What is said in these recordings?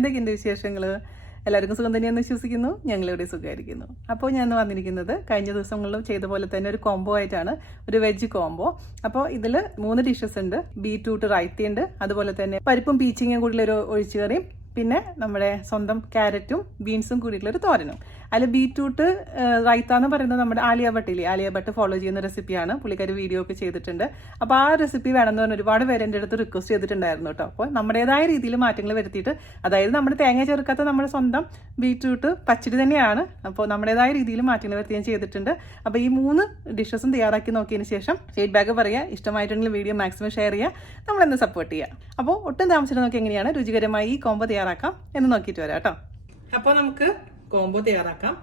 എന്തൊക്കെയുണ്ട് വിശേഷങ്ങൾ? എല്ലാവർക്കും സുഖം തന്നെയെന്ന് വിശ്വസിക്കുന്നു. ഞങ്ങളിവിടെ സുഖമായിരിക്കുന്നു. അപ്പോൾ ഞാൻ വന്നിരിക്കുന്നത് കഴിഞ്ഞ ദിവസങ്ങളിലും ചെയ്ത പോലെ തന്നെ ഒരു കോംബോ ആയിട്ടാണ്, ഒരു വെജ് കോംബോ. അപ്പോൾ ഇതിൽ 3 ഡിഷസ് ഉണ്ട്. ബീറ്റ്റൂട്ട് റൈത്തയുണ്ട്, അതുപോലെ തന്നെ പരിപ്പും പീച്ചിങ്ങയും കൂടിയുള്ളൊരു ഒഴിച്ചുകറിയും, പിന്നെ നമ്മുടെ സ്വന്തം ക്യാരറ്റും ബീൻസും കൂടിയിട്ടുള്ളൊരു തോരനും. അതിൽ ബീറ്റ്റൂട്ട് റൈത്ത എന്ന് പറയുന്നത് നമ്മുടെ ആലിയ ഭട്ടില്ലേ, ആലിയ ഭട്ട് ഫോളോ ചെയ്യുന്ന റെസിപ്പിയാണ്. പുള്ളിക്കാരി വീഡിയോ ഒക്കെ ചെയ്തിട്ടുണ്ട്. അപ്പോൾ ആ റെസിപ്പി വേണമെന്ന് പറഞ്ഞാൽ ഒരുപാട് പേര് എൻ്റെ അടുത്ത് റിക്വസ്റ്റ് ചെയ്തിട്ടുണ്ടായിരുന്നു കേട്ടോ. അപ്പോൾ നമ്മുടേതായ രീതിയിൽ മാറ്റങ്ങൾ വരുത്തിയിട്ട്, അതായത് നമ്മുടെ തേങ്ങ ചേർക്കാത്ത നമ്മുടെ സ്വന്തം ബീറ്റ്റൂട്ട് പച്ചടി തന്നെയാണ്. അപ്പോൾ നമ്മുടേതായ രീതിയിൽ മാറ്റങ്ങൾ വരുത്തി ഞാൻ ചെയ്തിട്ടുണ്ട്. അപ്പോൾ ഈ 3 ഡിഷസും തയ്യാറാക്കി നോക്കിയതിന് ശേഷം ഫീഡ്ബാക്ക് പറയുക. ഇഷ്ടമായിട്ടുണ്ടെങ്കിൽ വീഡിയോ മാക്സിമം ഷെയർ ചെയ്യുക, നമ്മളെന്ന് സപ്പോർട്ട് ചെയ്യുക. അപ്പോൾ ഒട്ടും താമസിച്ചിട്ട് നോക്കി എങ്ങനെയാണ് രുചികരമായി ഈ കോംബോ തയ്യാറാക്കാം എന്ന് നോക്കിയിട്ട് വരാം കേട്ടോ. അപ്പോൾ നമുക്ക് കോംബോ തയ്യാറാക്കാം.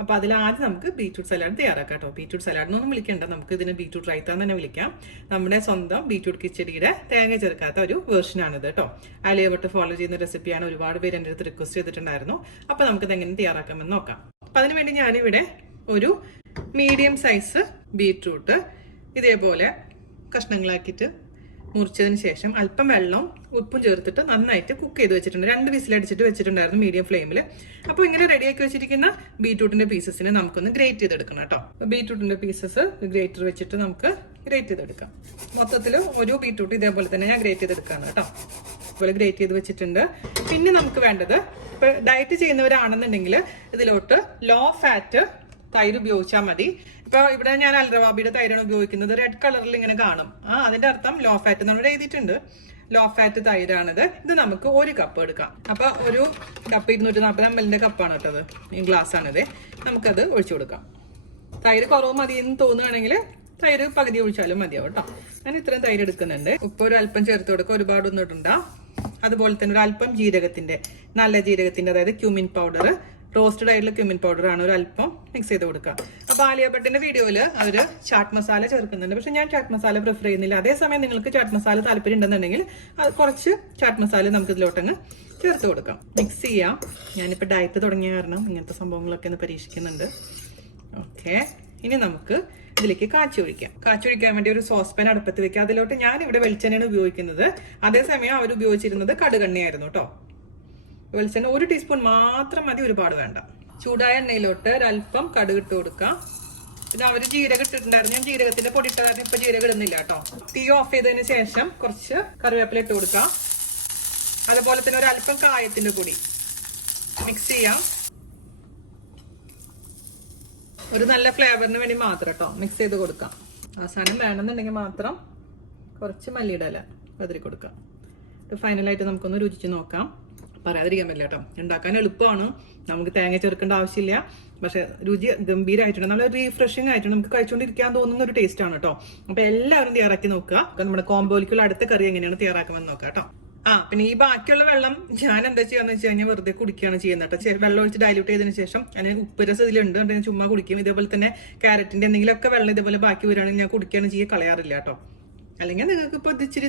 അപ്പോൾ അതിലാദ്യം നമുക്ക് ബീറ്റ്റൂട്ട് സലാഡ് തയ്യാറാക്കാം കേട്ടോ. ബീറ്റ്റൂട്ട് സലാഡ് എന്നൊന്നും വിളിക്കേണ്ട, നമുക്ക് ഇതിന് ബീറ്റ്റൂട്ട് റൈത്ത എന്ന് തന്നെ വിളിക്കാം. നമ്മുടെ സ്വന്തം ബീറ്റ്റൂട്ട് കിച്ചടിയുടെ തേങ്ങ ചേർക്കാത്ത ഒരു വേർഷനാണിത് കേട്ടോ. ആലിയ ഭട്ട് ഫോളോ ചെയ്യുന്ന റെസിപ്പിയാണ്. ഒരുപാട് പേര് എൻ്റെ അടുത്ത് റിക്വസ്റ്റ് ചെയ്തിട്ടുണ്ടായിരുന്നു. അപ്പോൾ നമുക്കിത് എങ്ങനെ തയ്യാറാക്കാമെന്ന് നോക്കാം. അപ്പം അതിനുവേണ്ടി ഞാനിവിടെ ഒരു മീഡിയം സൈസ് ബീറ്റ്റൂട്ട് ഇതേപോലെ കഷ്ണങ്ങളാക്കിയിട്ട് മുറിച്ചതിന് ശേഷം അല്പം വെള്ളവും ഉപ്പും ചേർത്തിട്ട് നന്നായിട്ട് കുക്ക് ചെയ്ത് വെച്ചിട്ടുണ്ട്. 2 വിസിലടിച്ചിട്ട് വെച്ചിട്ടുണ്ടായിരുന്നു മീഡിയം ഫ്ലെയിമിൽ. അപ്പോൾ ഇങ്ങനെ റെഡിയാക്കി വെച്ചിരിക്കുന്ന ബീറ്റ്റൂട്ടിന്റെ പീസസിനെ നമുക്കൊന്ന് ഗ്രേറ്റ് ചെയ്തെടുക്കണം കേട്ടോ. ബീറ്റ്റൂട്ടിന്റെ പീസസ് ഗ്രേറ്റർ വെച്ചിട്ട് നമുക്ക് ഗ്രേറ്റ് ചെയ്തെടുക്കാം. മൊത്തത്തിൽ ഒരു ബീറ്റ്റൂട്ട് ഇതേപോലെ തന്നെ ഞാൻ ഗ്രേറ്റ് ചെയ്തെടുക്കാണ് കേട്ടോ. ഇതുപോലെ ഗ്രേറ്റ് ചെയ്ത് വെച്ചിട്ടുണ്ട്. പിന്നെ നമുക്ക് വേണ്ടത്, ഇപ്പൊ ഡയറ്റ് ചെയ്യുന്നവരാണെന്നുണ്ടെങ്കിൽ ഇതിലോട്ട് ലോ ഫാറ്റ് തൈര് ഉപയോഗിച്ചാൽ മതി. ഇപ്പൊ ഇവിടെ ഞാൻ അൽറവാബിയുടെ തൈരാണ് ഉപയോഗിക്കുന്നത്. റെഡ് കളറിൽ ഇങ്ങനെ കാണും. അതിന്റെ അർത്ഥം ലോ ഫാറ്റ് നമ്മൾ എഴുതിയിട്ടുണ്ട്. ലോ ഫാറ്റ് തൈരാണിത്. ഇത് നമുക്ക് 1 കപ്പ് എടുക്കാം. അപ്പൊ ഒരു കപ്പ് 240 ml കപ്പാണ് കേട്ടത്. ഈ ഗ്ലാസ് ആണിത്. നമുക്കത് ഒഴിച്ചു കൊടുക്കാം. തൈര് കുറവ് മതി എന്ന് തോന്നുകയാണെങ്കിൽ തൈര് പകുതി ഒഴിച്ചാലും മതിയാവും കേട്ടോ. ഞാൻ ഇത്രയും തൈര് എടുക്കുന്നുണ്ട്. ഉപ്പ് ഒരു അല്പം ചേർത്ത് കൊടുക്കുക, ഒരുപാടൊന്നും ഇടണ്ട. അതുപോലെ തന്നെ ഒരു അല്പം ജീരകത്തിന്റെ, നല്ല ജീരകത്തിന്റെ, അതായത് ക്യൂമിൻ പൗഡർ, റോസ്റ്റഡ് ആയിട്ടുള്ള ക്യൂമിൻ പൗഡർ ആണ്, ഒരു അല്പം മിക്സ് ചെയ്ത് കൊടുക്കുക. അപ്പൊ ആലിയ ഭട്ടിന്റെ വീഡിയോയിൽ അവര് ചാട്ട് മസാല ചേർക്കുന്നുണ്ട്. പക്ഷെ ഞാൻ ചാട്ട് മസാല പ്രിഫർ ചെയ്യുന്നില്ല. അതേസമയം നിങ്ങൾക്ക് ചാട്ട് മസാല താല്പര്യം ഉണ്ടെന്നുണ്ടെങ്കിൽ കുറച്ച് ചാട്ട് മസാല നമുക്ക് ഇതിലോട്ടങ്ങ് ചേർത്ത് കൊടുക്കാം. മിക്സ് ചെയ്യാം. ഞാനിപ്പോൾ ഡയറ്റ് തുടങ്ങിയ കാരണം ഇങ്ങനത്തെ സംഭവങ്ങളൊക്കെ ഒന്ന് പരീക്ഷിക്കുന്നുണ്ട്. ഓക്കെ, ഇനി നമുക്ക് ഇതിലേക്ക് കാച്ചൊഴിക്കാൻ വേണ്ടി ഒരു സോസ് പാൻ അടുപ്പത്ത് വെക്കുക. അതിലോട്ട് ഞാൻ ഇവിടെ വെളിച്ചെണ്ണയാണ് ഉപയോഗിക്കുന്നത്. അതേസമയം അവർ ഉപയോഗിച്ചിരുന്നത് കടുകെണ്ണയായിരുന്നു കേട്ടോ. വെളിച്ചെണ്ണ 1 ടീസ്പൂൺ മാത്രം മതി, ഒരുപാട് വേണ്ട. ചൂടായ എണ്ണയിലോട്ട് ഒരല്പം കടുക് ഇട്ട് കൊടുക്കാം. പിന്നെ അവര് ജീരകം ഇട്ടിട്ടുണ്ടായിരുന്നു. ഞാൻ ജീരകത്തിന്റെ പൊടി ഇട്ട കാരണം ഇപ്പൊ ജീരകം ഇടുന്നില്ല കേട്ടോ. തീ ഓഫ് ചെയ്തതിന് ശേഷം കുറച്ച് കറിവേപ്പില ഇട്ട് കൊടുക്കാം. അതുപോലെ തന്നെ ഒരല്പം കായത്തിന്റെ പൊടി മിക്സ് ചെയ്യാം. ഒരു നല്ല ഫ്ലേവറിന് വേണ്ടി മാത്രം കേട്ടോ മിക്സ് ചെയ്ത് കൊടുക്കാം. അവസാനം വേണമെന്നുണ്ടെങ്കിൽ മാത്രം കുറച്ച് മല്ലിയുടെ ഇല വെതറി കൊടുക്കാം. ഫൈനലായിട്ട് നമുക്കൊന്ന് രുചിച്ച് നോക്കാം. പറയാതിരിക്കാൻ പറ്റില്ല കേട്ടോ. ഉണ്ടാക്കാൻ എളുപ്പമാണ്, നമുക്ക് തേങ്ങ ചേർക്കേണ്ട ആവശ്യമില്ല. പക്ഷെ രുചി ഗംഭീരമായിട്ടുണ്ട്, നല്ല റീഫ്രഷിംഗ് ആയിട്ടുണ്ട്. നമുക്ക് കഴിച്ചുകൊണ്ടിരിക്കാൻ തോന്നുന്ന ഒരു ടേസ്റ്റ് ആണ് കേട്ടോ. അപ്പൊ എല്ലാവരും തയ്യാറാക്കി നോക്കുക. നമ്മുടെ കോംബോയ്ക്കുള്ള അടുത്ത കറി എങ്ങനെയാണ് തയ്യാറാക്കാമെന്ന് നോക്കാം കേട്ടോ. പിന്നെ ഈ ബാക്കിയുള്ള വെള്ളം ഞാൻ എന്താ ചെയ്യാന്ന് വെച്ച് കഴിഞ്ഞാൽ വെറുതെ കുടിക്കുകയാണ് ചെയ്യുന്നത് കേട്ടോ. വെള്ളം ഒഴിച്ച് ഡൈല്യൂട്ട് ചെയ്തതിന് ശേഷം അതിന് ഉപ്പുരസം ഇതിലുണ്ട്, ഞാൻ ചുമ്മാ കുടിക്കും. ഇതേപോലെ തന്നെ ക്യാരറ്റിന്റെ എന്തെങ്കിലുമൊക്കെ വെള്ളം ഇതേപോലെ ബാക്കി വരികയാണെങ്കിൽ ഞാൻ കുടിക്കുകയാണ് ചെയ്യുക, കളയാറില്ല കേട്ടോ. അല്ലെങ്കിൽ നിങ്ങൾക്ക് ഇപ്പോൾ ഇത് ഇച്ചിരി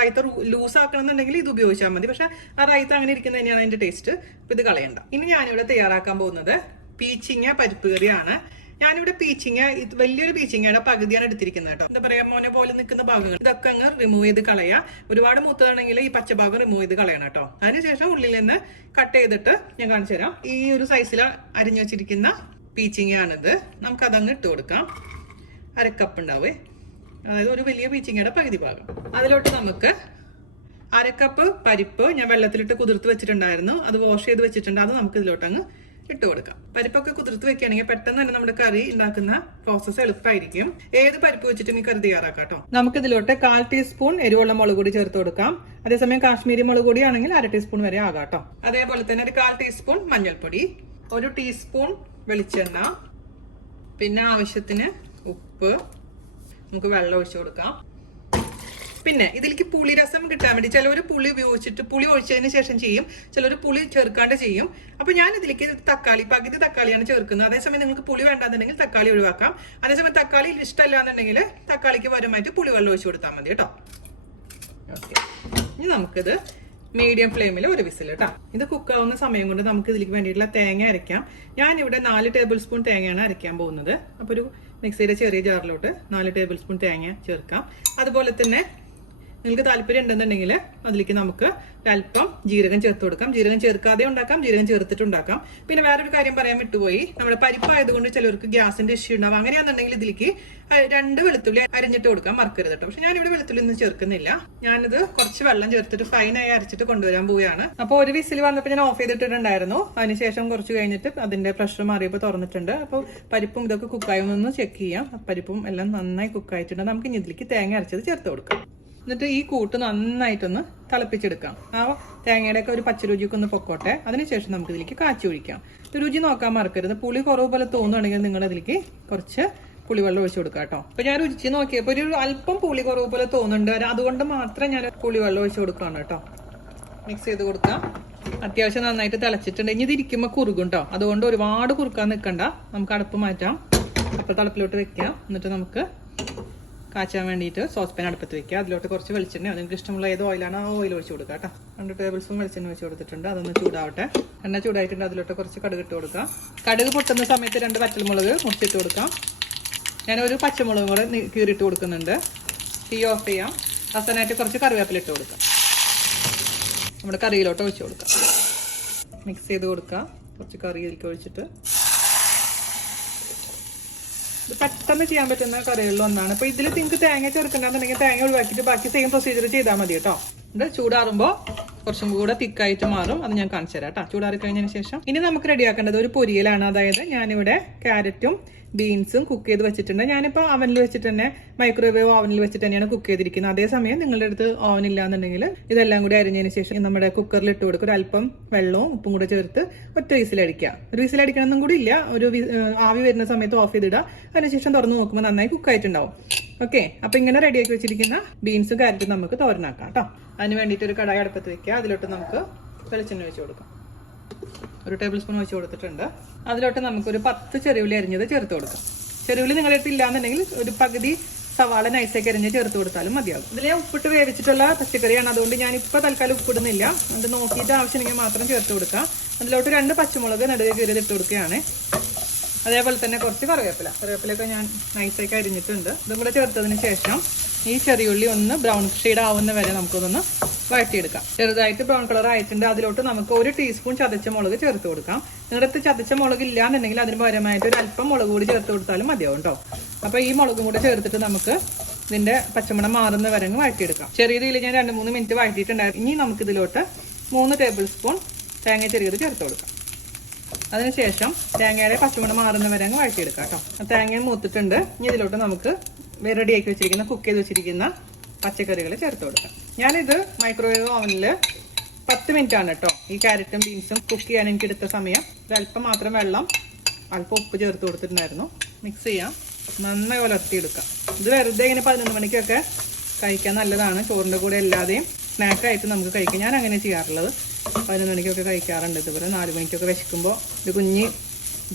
റൈത്ത ലൂസ് ആക്കണമെന്നുണ്ടെങ്കിൽ ഇത് ഉപയോഗിച്ചാൽ മതി. പക്ഷെ ആ റൈത്ത അങ്ങനെ ഇരിക്കുന്നത് തന്നെയാണ് അതിന്റെ ടേസ്റ്റ്. അപ്പൊ ഇത് കളയണ്ട. ഇനി ഞാനിവിടെ തയ്യാറാക്കാൻ പോകുന്നത് പീച്ചിങ്ങ പരിപ്പ് കറിയാണ്. ഞാനിവിടെ പീച്ചിങ്ങ, വലിയൊരു പീച്ചിങ്ങയുടെ പകുതിയാണ് എടുത്തിരിക്കുന്നത് കേട്ടോ. എന്താ പറയാ, മോനെ പോലെ നിൽക്കുന്ന ഭാഗങ്ങൾ ഇതൊക്കെ അങ്ങ് റിമൂവ് ചെയ്ത് കളയാ. ഒരുപാട് മൂത്തതാണെങ്കിൽ ഈ പച്ചഭാഗം റിമൂവ് ചെയ്ത് കളയണം കേട്ടോ. അതിനുശേഷം ഉള്ളിൽ നിന്ന് കട്ട് ചെയ്തിട്ട് ഞാൻ കാണിച്ചു തരാം. ഈ ഒരു സൈസിൽ അരിഞ്ഞു വെച്ചിരിക്കുന്ന പീച്ചിങ്ങയാണിത്. നമുക്കതങ്ങ് ഇട്ട് കൊടുക്കാം. 1/2 കപ്പ് ഉണ്ടാവേ, അതായത് ഒരു വലിയ പീച്ചിങ്ങയുടെ പകുതി ഭാഗം. അതിലോട്ട് നമുക്ക് 1/2 കപ്പ് പരിപ്പ് ഞാൻ വെള്ളത്തിലിട്ട് കുതിർത്ത് വെച്ചിട്ടുണ്ടായിരുന്നു. അത് വാഷ് ചെയ്ത് വെച്ചിട്ടുണ്ട്. അത് നമുക്ക് ഇതിലോട്ടങ്ങ് ഇട്ട് കൊടുക്കാം. പരിപ്പൊക്കെ കുതിർത്ത് വെക്കുകയാണെങ്കിൽ പെട്ടെന്ന് തന്നെ നമ്മുടെ കറി ഉണ്ടാക്കുന്ന പ്രോസസ്സ് എളുപ്പമായിരിക്കും. ഏത് പരിപ്പ് വെച്ചിട്ടും ഈ കറി തയ്യാറാക്കാം കേട്ടോ. നമുക്ക് ഇതിലോട്ട് 1/4 ടീസ്പൂൺ എരിവുള്ള മുളക് പൊടി ചേർത്ത് കൊടുക്കാം. അതേസമയം കാശ്മീരി മുളക് പൊടി ആണെങ്കിൽ 1/2 ടീസ്പൂൺ വരെ ആകാം കേട്ടോ. അതേപോലെ തന്നെ ഒരു 1/4 ടീസ്പൂൺ മഞ്ഞൾപ്പൊടി, 1 ടീസ്പൂൺ വെളിച്ചെണ്ണ, പിന്നെ ആവശ്യത്തിന് ഉപ്പ്, നമുക്ക് വെള്ളം ഒഴിച്ചു കൊടുക്കാം. പിന്നെ ഇതിലേക്ക് പുളി രസം കിട്ടാൻ വേണ്ടി ചിലവർ പുളി ഉപയോഗിച്ചിട്ട് പുളി ഒഴിച്ചതിന് ശേഷം ചെയ്യും, ചിലർ പുളി ചേർക്കാണ്ട് ചെയ്യും. അപ്പൊ ഞാൻ ഇതിലേക്ക് തക്കാളി, പകുതി തക്കാളിയാണ് ചേർക്കുന്നത്. അതേസമയം നിങ്ങൾക്ക് പുളി വേണ്ടാന്നുണ്ടെങ്കിൽ തക്കാളി ഒഴിവാക്കാം. അതേസമയം തക്കാളി ഇഷ്ടമല്ല എന്നുണ്ടെങ്കിൽ തക്കാളിക്ക് പകരമായിട്ട് പുളി വെള്ളം ഒഴിച്ചു കൊടുത്താൽ മതി കേട്ടോ. ഓക്കെ, ഇനി നമുക്കിത് മീഡിയം ഫ്ലെയിമിൽ ഒരു വിസിൽ കേട്ടോ. ഇത് കുക്കാവുന്ന സമയം കൊണ്ട് നമുക്ക് ഇതിലേക്ക് വേണ്ടിയിട്ടുള്ള തേങ്ങ അരയ്ക്കാം. ഞാനിവിടെ 4 ടേബിൾ സ്പൂൺ തേങ്ങയാണ് അരയ്ക്കാൻ പോകുന്നത്. അപ്പൊ ഒരു മിക്സിയുടെ ചെറിയ ജാറിലോട്ട് 4 ടേബിൾ സ്പൂൺ തേങ്ങ ചേർക്കാം. അതുപോലെ തന്നെ നിങ്ങൾക്ക് താല്പര്യം ഉണ്ടെന്നുണ്ടെങ്കിൽ അതിലേക്ക് നമുക്ക് അല്പം ജീരകം ചേർത്ത് കൊടുക്കാം. ജീരകം ചേർക്കാതെ ഉണ്ടാക്കാം, ജീരകം ചേർത്തിട്ടുണ്ടാക്കാം. പിന്നെ വേറൊരു കാര്യം പറയാൻ വിട്ടുപോയി, നമ്മുടെ പരിപ്പായതുകൊണ്ട് ചിലർക്ക് ഗ്യാസിന്റെ ഇഷ്യൂ ഉണ്ടാവും. അങ്ങനെയാണെന്നുണ്ടെങ്കിൽ ഇതിലേക്ക് 2 വെളുത്തുള്ളി അരിഞ്ഞിട്ട് കൊടുക്കാം, മറക്കരുത് കേട്ടോ. പക്ഷെ ഞാനിവിടെ വെളുത്തുള്ളി ഒന്നും ചേർക്കുന്നില്ല. ഞാനിത് കുറച്ച് വെള്ളം ചേർത്തിട്ട് ഫൈനായി അരച്ചിട്ട് കൊണ്ടുവരാൻ പോവുകയാണ്. അപ്പോൾ ഒരു വിസിൽ വന്നപ്പോൾ ഞാൻ ഓഫ് ചെയ്തിട്ടുണ്ടായിരുന്നു. അതിനുശേഷം കുറച്ച് കഴിഞ്ഞിട്ട് അതിന്റെ പ്രഷർ മാറിയപ്പോൾ തുറന്നിട്ടുണ്ട്. അപ്പോൾ പരിപ്പും ഇതൊക്കെ കുക്കായി ഒന്ന് ചെക്ക് ചെയ്യാം. പരിപ്പും എല്ലാം നന്നായി കുക്കായിട്ടുണ്ട്. നമുക്ക് ഇനി ഇതിലേക്ക് തേങ്ങ അരച്ചത് ചേർത്ത് കൊടുക്കാം. എന്നിട്ട് ഈ കൂട്ട് നന്നായിട്ടൊന്ന് തിളപ്പിച്ചെടുക്കാം. ആ തേങ്ങയുടെ ഒക്കെ ഒരു പച്ചരുചിയൊക്കെ ഒന്ന് പൊക്കോട്ടെ. അതിനുശേഷം നമുക്ക് ഇതിലേക്ക് കാച്ചി ഒഴിക്കാം. രുചി നോക്കാൻ മറക്കരുത്. പുളി കുറവ് പോലെ തോന്നുകയാണെങ്കിൽ നിങ്ങൾ അതിലേക്ക് കുറച്ച് പുളിവെള്ളം ഒഴിച്ചു കൊടുക്കാം കേട്ടോ. അപ്പൊ ഞാൻ രുചി നോക്കിയപ്പോൾ ഒരു അല്പം പുളി കുറവ് പോലെ തോന്നുന്നുണ്ട്. അതുകൊണ്ട് മാത്രം ഞാൻ പുളിവെള്ളം ഒഴിച്ചു കൊടുക്കുകയാണ് കേട്ടോ. മിക്സ് ചെയ്ത് കൊടുക്കാം. അത്യാവശ്യം നന്നായിട്ട് തിളച്ചിട്ടുണ്ട്. ഇനി ഇത് ഇരിക്കുമ്പോൾ കുറുകും കേട്ടോ. അതുകൊണ്ട് ഒരുപാട് കുറുക്കാൻ നിൽക്കണ്ട. നമുക്ക് അടുപ്പ് മാറ്റാം. അപ്പോൾ തളപ്പിലോട്ട് വെക്കാം. എന്നിട്ട് നമുക്ക് കാച്ചാൻ വേണ്ടിയിട്ട് സോസ് പാൻ അടുപ്പത്ത് വെക്കുക. അതിലോട്ട് കുറച്ച് വെളിച്ചെണ്ണ, നിങ്ങൾക്ക് ഇഷ്ടമുള്ള ഏത് ഓയിലാണ് ആ ഓയിൽ ഒഴിച്ച് കൊടുക്കുക കേട്ടോ. 2 ടേബിൾ സ്പൂൺ വെളിച്ചെണ്ണ വെച്ച് കൊടുത്തിട്ടുണ്ട്. അതൊന്ന് ചൂടാവട്ടെ. എണ്ണ ചൂടായിട്ടുണ്ട്. അതിലോട്ട് കുറച്ച് കടുക് ഇട്ട് കൊടുക്കാം. കടുക് പൊട്ടുന്ന സമയത്ത് 2 പച്ചമുളക് മുറിച്ചിട്ട് കൊടുക്കാം. ഞാനൊരു പച്ചമുളക് കൂടെ കീറിയിട്ട് കൊടുക്കുന്നുണ്ട്. തീ ഓഫ് ചെയ്യാം. അവസാനമായിട്ട് കുറച്ച് കറിവേപ്പില ഇട്ട് കൊടുക്കാം. നമ്മുടെ കറിയിലോട്ട് ഒഴിച്ച് കൊടുക്കാം. മിക്സ് ചെയ്ത് കൊടുക്കാം. കുറച്ച് കറി ഇതിലേക്ക് ഒഴിച്ചിട്ട് ഇത് പെട്ടെന്ന് ചെയ്യാൻ പറ്റുന്ന കറികളിൽ ഒന്നാണ്. അപ്പൊ ഇതിൽ നിങ്ങൾക്ക് തേങ്ങ ചേർക്കണ്ടെന്നുണ്ടെങ്കിൽ തേങ്ങ ഒഴിവാക്കിയിട്ട് ബാക്കി സെയിം പ്രൊസീജിയർ ചെയ്താൽ മതി കേട്ടോ. ഇത് ചൂടാറുമ്പോൾ കുറച്ചും കൂടെ തിക്കായിട്ട് മാറും. അത് ഞാൻ കാണിച്ചു തരാം കേട്ടോ. ചൂടാറി കഴിഞ്ഞതിന് ശേഷം ഇനി നമുക്ക് റെഡിയാക്കേണ്ടത് ഒരു പൊരിയലാണ്. അതായത് ഞാനിവിടെ ക്യാരറ്റും ബീൻസും കുക്ക് ചെയ്ത് വെച്ചിട്ടുണ്ട്. ഞാനിപ്പോൾ അവനിൽ വെച്ചിട്ട് തന്നെ മൈക്രോവേവ് ഓവനിൽ വെച്ചിട്ട് തന്നെയാണ് കുക്ക് ചെയ്തിരിക്കുന്നത്. അതേസമയം നിങ്ങളുടെ അടുത്ത് ഓവൻ ഇല്ലാന്നുണ്ടെങ്കിൽ ഇതെല്ലാം കൂടി അരിഞ്ഞതിന് ശേഷം നമ്മുടെ കുക്കറിൽ ഇട്ട് കൊടുക്കുക. ഒരു അല്പം വെള്ളവും ഉപ്പും കൂടെ ചേർത്ത് ഒറ്റ വിസിലടിക്കുക. ഒരു വിസിലടിക്കണമെന്നും കൂടി ഇല്ല. ഒരു ആവി വരുന്ന സമയത്ത് ഓഫ് ചെയ്തിടുക. അതിനുശേഷം തുറന്ന് നോക്കുമ്പോൾ നന്നായി കുക്കായിട്ടുണ്ടാവും. ഓക്കെ, അപ്പൊ ഇങ്ങനെ റെഡിയാക്കി വെച്ചിരിക്കുന്ന ബീൻസും ക്യാരറ്റും നമുക്ക് തോരനാക്കാം കേട്ടോ. അതിന് വേണ്ടിയിട്ട് ഒരു കടായി അടുപ്പത്ത് വെക്കുക. അതിലോട്ട് നമുക്ക് വെളിച്ചെണ്ണ ഒഴിച്ച് കൊടുക്കാം. 1 ടേബിൾ സ്പൂൺ ഒഴിച്ച് കൊടുത്തിട്ടുണ്ട്. അതിലോട്ട് നമുക്കൊരു 10 ചെറിയുള്ളി അരിഞ്ഞത് ചേർത്ത് കൊടുക്കാം. ചെറിയുള്ളി നിങ്ങളുടെ അടുത്ത് ഇല്ലാന്നുണ്ടെങ്കിൽ ഒരു പകുതി സവാള നൈസാക്കി അരിഞ്ഞ് ചേർത്ത് കൊടുത്താലും മതിയാകും. ഇതിലെ ഉപ്പിട്ട് വേവിച്ചിട്ടുള്ള പച്ചക്കറിയാണ്. അതുകൊണ്ട് ഞാനിപ്പോൾ തൽക്കാലം ഉപ്പിടുന്നില്ല. അത് നോക്കിയിട്ട് ആവശ്യമെങ്കിൽ മാത്രം ചേർത്ത് കൊടുക്കാം. അതിലോട്ട് 2 പച്ചമുളക് നടുവേ കീറിയത് ഇട്ട് കൊടുക്കുകയാണ്. അതേപോലെ തന്നെ കുറച്ച് കറിവേപ്പിലൊക്കെ ഞാൻ നൈസാക്കി അരിഞ്ഞിട്ടുണ്ട്. ഇതും കൂടെ ചേർത്തതിന് ശേഷം ഈ ചെറിയുള്ളി ഒന്ന് ബ്രൗൺ ഷെയ്ഡ് ആവുന്ന വരെ നമുക്കൊന്ന് വഴറ്റിയെടുക്കാം. ചെറുതായിട്ട് ബ്രൗൺ കളർ ആയിട്ടുണ്ട്. അതിലോട്ട് നമുക്ക് 1 ടീസ്പൂൺ ചതച്ച മുളക് ചേർത്ത് കൊടുക്കാം. നിങ്ങളുടെ അടുത്ത് ചതച്ച മുളക് ഇല്ലാന്നുണ്ടെങ്കിൽ അതിന് പകരമായിട്ട് ഒരു അല്പം മുളക് കൂടി ചേർത്ത് കൊടുത്താലും മതിയാവും കേട്ടോ. അപ്പോൾ ഈ മുളകും കൂടെ ചേർത്തിട്ട് നമുക്ക് ഇതിന്റെ പച്ചമണം മാറുന്ന വരെ വഴറ്റിയെടുക്കാം. ചെറിയ രീതിയിൽ ഞാൻ 2-3 മിനിറ്റ് വഴറ്റിയിട്ടുണ്ടായിരുന്നു. ഇനി നമുക്ക് ഇതിലോട്ട് 3 ടേബിൾ സ്പൂൺ തേങ്ങ ചെറിയത് ചേർത്ത് കൊടുക്കാം. അതിനുശേഷം തേങ്ങയുടെ പച്ചമണം മാറുന്ന വരെ വഴറ്റിയെടുക്കാം കേട്ടോ. തേങ്ങ മൂത്തിട്ടുണ്ട്. ഇനി ഇതിലോട്ട് നമുക്ക് റെഡിയാക്കി വെച്ചിരിക്കുന്ന കുക്ക് ചെയ്ത് വെച്ചിരിക്കുന്ന പച്ചക്കറികൾ ചേർത്ത് കൊടുക്കാം. ഞാനിത് മൈക്രോവേവ് ഓവനിൽ 10 മിനിറ്റ് ആണ് കേട്ടോ. ഈ ക്യാരറ്റും ബീൻസും കുക്ക് ചെയ്യാൻ എനിക്ക് എടുത്ത സമയം. ഒരല്പം മാത്രം വെള്ളം, അല്പം ഉപ്പ് ചേർത്ത് കൊടുത്തിട്ടുണ്ടായിരുന്നു. മിക്സ് ചെയ്യാം. നന്നായി ഉലർത്തിയെടുക്കാം. ഇത് വെറുതെ ഇങ്ങനെ 11 മണിക്കൊക്കെ കഴിക്കാൻ നല്ലതാണ്. ചോറിൻ്റെ കൂടെ എല്ലാതെയും സ്നാക്കായിട്ട് നമുക്ക് കഴിക്കാം. ഞാൻ അങ്ങനെ ചെയ്യാറുള്ളത്. 11 മണിക്കൊക്കെ കഴിക്കാറുണ്ട്. ഇതുപോലെ 4 മണിക്കൊക്കെ വിശക്കുമ്പോൾ ഒരു കുഞ്ഞ്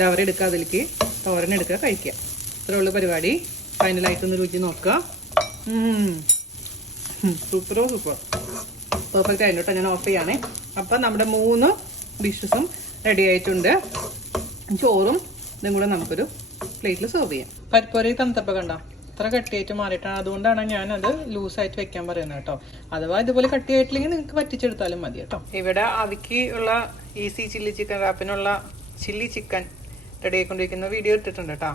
ഡവർ എടുക്കുക, അതിലേക്ക് തോരൻ എടുക്കുക, കഴിക്കുക. ഇത്രയുള്ള പരിപാടി. ഫൈനലായിട്ടൊന്ന് രുചി നോക്കുക. സൂപ്പർ പെർഫെക്റ്റ് ആയിട്ട് കേട്ടോ. ഞാൻ ഓഫ് ചെയ്യാണേ. അപ്പം നമ്മുടെ 3 ഡിഷസും റെഡി ആയിട്ടുണ്ട്. ചോറും ഇതും കൂടെ നമുക്കൊരു പ്ലേറ്റിൽ സെർവ് ചെയ്യാം. പരിപ്പോര തണുത്തപ്പം കണ്ടോ ഇത്ര കട്ടിയായിട്ട് മാറിയിട്ടാണ്. അതുകൊണ്ടാണ് ഞാനത് ലൂസായിട്ട് വെക്കാൻ പറയുന്നത് കേട്ടോ. അഥവാ ഇതുപോലെ കട്ടിയായിട്ടില്ലെങ്കിൽ നിങ്ങൾക്ക് പറ്റിച്ചെടുത്താലും മതി കേട്ടോ. ഇവിടെ അവിക്ക് ഉള്ള ഈസി ചില്ലി ചിക്കൻ റാപ്പിനുള്ള ചില്ലി ചിക്കൻ റെഡി ആയിക്കൊണ്ടിരിക്കുന്ന വീഡിയോ ഇട്ടിട്ടുണ്ട് കേട്ടോ.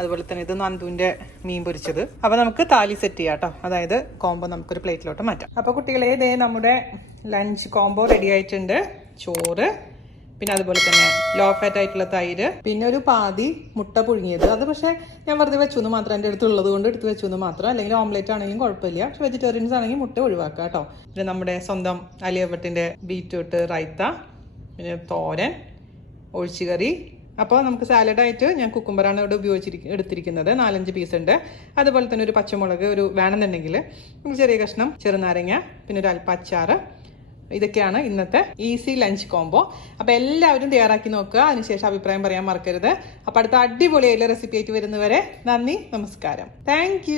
അതുപോലെ തന്നെ ഇത് നന്ദുവിൻ്റെ മീൻ പൊരിച്ചത്. അപ്പോൾ നമുക്ക് താലി സെറ്റ് ചെയ്യാം കേട്ടോ. അതായത് കോംബോ നമുക്കൊരു പ്ലേറ്റിലോട്ട് മാറ്റാം. അപ്പോൾ കുട്ടികളെ ഇതേ നമ്മുടെ ലഞ്ച് കോംബോ റെഡി ആയിട്ടുണ്ട്. ചോറ്, പിന്നെ അതുപോലെ തന്നെ ലോ ഫാറ്റ് ആയിട്ടുള്ള തൈര്, പിന്നെ ഒരു പാതി മുട്ട പുഴുങ്ങിയത്. അത് പക്ഷേ ഞാൻ വെറുതെ വെച്ചു എന്ന് മാത്രം, എൻ്റെ അടുത്തുള്ളത് കൊണ്ട് എടുത്ത് വെച്ചു എന്ന് മാത്രം. അല്ലെങ്കിൽ ഓംലേറ്റ് ആണെങ്കിലും കുഴപ്പമില്ല. പക്ഷെ വെജിറ്റേറിയൻസ് ആണെങ്കിൽ മുട്ട ഒഴിവാക്കുക കേട്ടോ. പിന്നെ നമ്മുടെ സ്വന്തം അലിയപ്പത്തിൻ്റെ ബീറ്റ്റൂട്ട് റൈത്ത, പിന്നെ തോരൻ, ഒഴിച്ചുകറി. അപ്പോൾ നമുക്ക് സാലഡായിട്ട് ഞാൻ കുക്കുംബറാണ് ഇവിടെ എടുത്തിരിക്കുന്നത്. 4-5 പീസ് ഉണ്ട്. അതുപോലെ തന്നെ ഒരു പച്ചമുളക് ഒരു വേണമെന്നുണ്ടെങ്കിൽ ചെറിയ കഷ്ണം ചെറുനാരങ്ങ, പിന്നെ ഒരു അല്പം അച്ചാറ്. ഇതൊക്കെയാണ് ഇന്നത്തെ ഈസി ലഞ്ച് കോംബോ. അപ്പോൾ എല്ലാവരും തയ്യാറാക്കി നോക്കുക. അതിനുശേഷം അഭിപ്രായം പറയാൻ മറക്കരുത്. അപ്പോൾ അടുത്ത അടിപൊളിയായിട്ടുള്ള റെസിപ്പി ആയിട്ട് വരുന്നവരെ നന്ദി, നമസ്കാരം. താങ്ക്